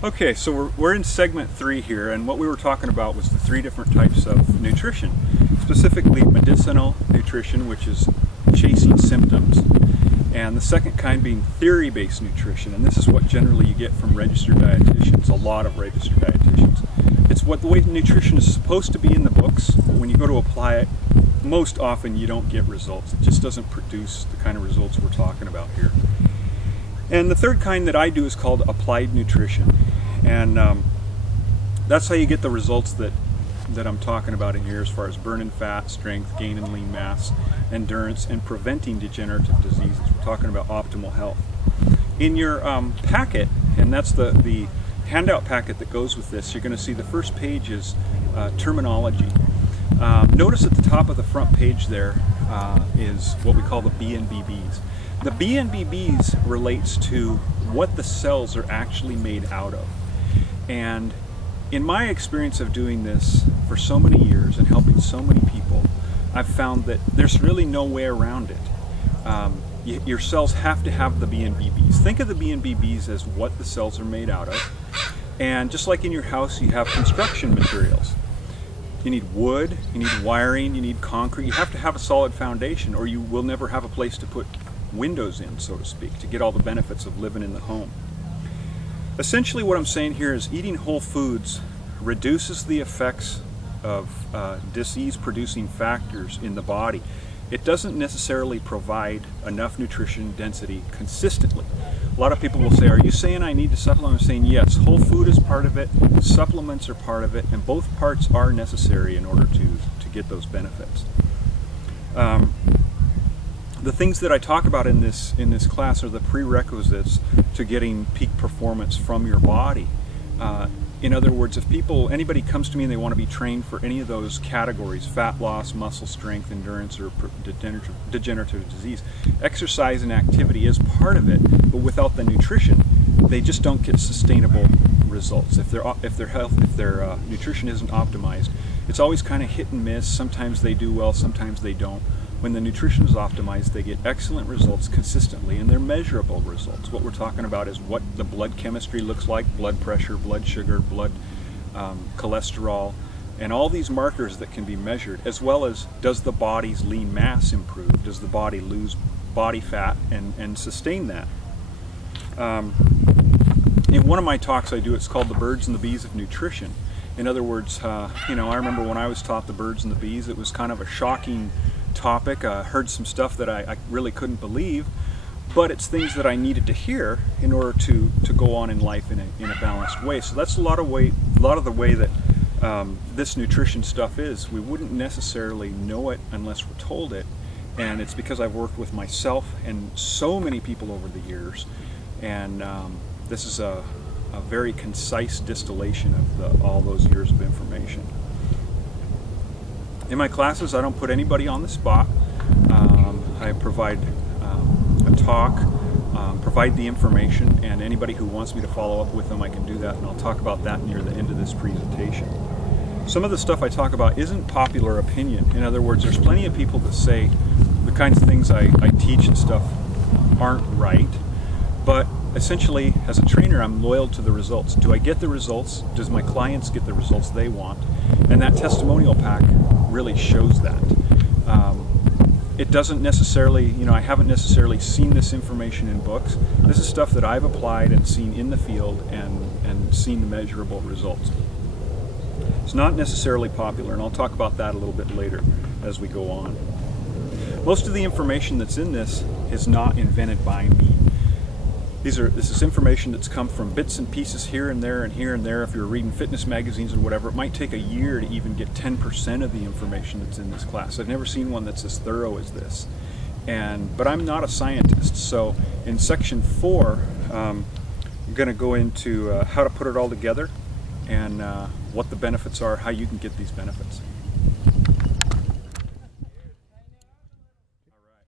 Okay, so we're in segment 3 here, and what we were talking about was the 3 different types of nutrition, specifically medicinal nutrition, which is chasing symptoms, and the second kind being theory-based nutrition, and this is what generally you get from registered dietitians, a lot of registered dietitians. It's what the way nutrition is supposed to be in the books, but when you go to apply it, most often you don't get results. It just doesn't produce the kind of results we're talking about here. And the third kind that I do is called applied nutrition, and that's how you get the results that I'm talking about in here as far as burning fat, strength, gaining lean mass, endurance, and preventing degenerative diseases. We're talking about optimal health. In your packet, and that's the handout packet that goes with this, you're going to see the first page is terminology. Notice at the top of the front page there is what we call the BNBBs. The BNBBs relates to what the cells are actually made out of. And in my experience of doing this for so many years and helping so many people, I've found that there's really no way around it. Your cells have to have the BNBBs. Think of the BNBBs as what the cells are made out of. And just like in your house, you have construction materials. You need wood, you need wiring, you need concrete. You have to have a solid foundation, or you will never have a place to put windows in, so to speak, to get all the benefits of living in the home. Essentially what I'm saying here is eating whole foods reduces the effects of disease-producing factors in the body. It doesn't necessarily provide enough nutrition density consistently. A lot of people will say, are you saying I need to supplement? I'm saying yes, whole food is part of it, supplements are part of it, and both parts are necessary in order to get those benefits. The things that I talk about in this class are the prerequisites to getting peak performance from your body. In other words, if anybody comes to me and they want to be trained for any of those categories, fat loss, muscle strength, endurance, or degenerative disease, exercise and activity is part of it, but without the nutrition, they just don't get sustainable results. If their nutrition isn't optimized, it's always kind of hit and miss. Sometimes they do well, sometimes they don't. When the nutrition is optimized, they get excellent results consistently, and they're measurable results. What we're talking about is what the blood chemistry looks like, blood pressure, blood sugar, blood cholesterol, and all these markers that can be measured, as well as does the body's lean mass improve? Does the body lose body fat and sustain that? In one of my talks I do, it's called The Birds and the Bees of Nutrition. In other words, I remember when I was taught the birds and the bees, it was kind of a shocking topic. I heard some stuff that I really couldn't believe, but it's things that I needed to hear in order to go on in life in a balanced way. So that's a lot of the way that this nutrition stuff is. We wouldn't necessarily know it unless we're told it, and it's because I've worked with myself and so many people over the years, and this is a very concise distillation of all those years of information. In my classes, I don't put anybody on the spot. I provide a talk, provide the information, and anybody who wants me to follow up with them, I can do that, and I'll talk about that near the end of this presentation. Some of the stuff I talk about isn't popular opinion. In other words, there's plenty of people that say the kinds of things I teach and stuff aren't right, but essentially, as a trainer, I'm loyal to the results. Do I get the results? Does my clients get the results they want? And that testimonial pack really shows that. It doesn't necessarily, I haven't necessarily seen this information in books. This is stuff that I've applied and seen in the field and seen the measurable results. It's not necessarily popular, and I'll talk about that a little bit later as we go on. Most of the information that's in this is not invented by me. This is information that's come from bits and pieces here and there and here and there. If you're reading fitness magazines or whatever, it might take a year to even get 10% of the information that's in this class. I've never seen one that's as thorough as this. But I'm not a scientist, so in section 4, I'm going to go into how to put it all together and what the benefits are, how you can get these benefits.